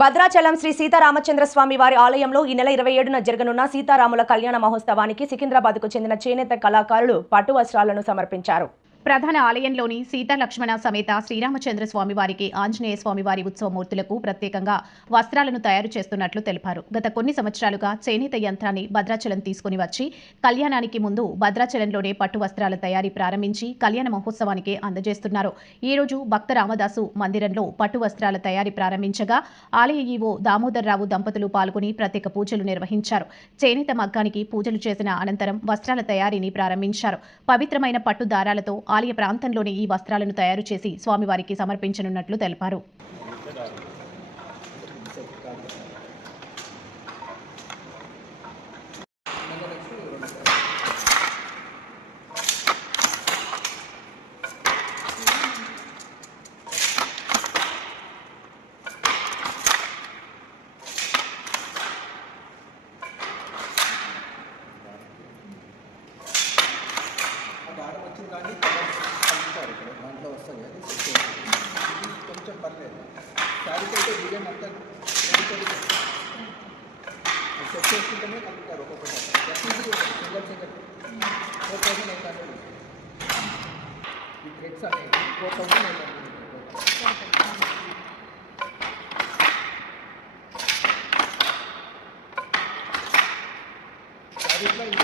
భద్రాచలం శ్రీ సీతారామచంద్ర స్వామి వారి ఆలయంలో ఈ నెల 27న జరగనున్న సీతారాముల కళ్యాణ మహోత్సవానికి సికింద్రాబాద్కు చెందిన చేనేత కళాకారులు పట్టు వస్త్రాలను సమర్పించారు. ప్రధాన ఆలయంలోని సీతా లక్ష్మణ సమేత శ్రీరామచంద్ర స్వామి వారికి ఆంజనేయ స్వామి వారి ఉత్సవమూర్తులకు ప్రత్యేకంగా వస్త్రాలను తయారు చేస్తున్నట్లు తెలిపారు. గత కొన్ని సంవత్సరాలుగా చేనేత యంత్రాన్ని భద్రాచలం తీసుకుని వచ్చి కళ్యాణానికి ముందు భద్రాచలంలోనే పట్టు వస్త్రాల తయారీ ప్రారంభించి కళ్యాణ మహోత్సవానికి అందజేస్తున్నారు. ఈ రోజు భక్త రామదాసు మందిరంలో పట్టు వస్త్రాల తయారీ ప్రారంభించగా ఆలయ ఈవో దామోదర్రావు దంపతులు పాల్గొని ప్రత్యేక పూజలు నిర్వహించారు. చేనేత మగ్గానికి పూజలు చేసిన అనంతరం వస్త్రాల తయారీని ప్రారంభించారు. పవిత్రమైన పట్టు దారాలతో ఆలయ ప్రాంతంలోని ఈ వస్త్రాలను తయారు చేసి స్వామివారికి సమర్పించనున్నట్లు తెలిపారు. దాంట్లో వస్తుంది అది కొంచెం పర్లేదు. శారీకి అయితే డిజైన్ అంతా సెట్ చేసుకుంటేనే కలుపుతారు. ఒక్కొక్కటి సింగల్ 4,800 ఈ థ్రెడ్స్ అనేవి 4,800.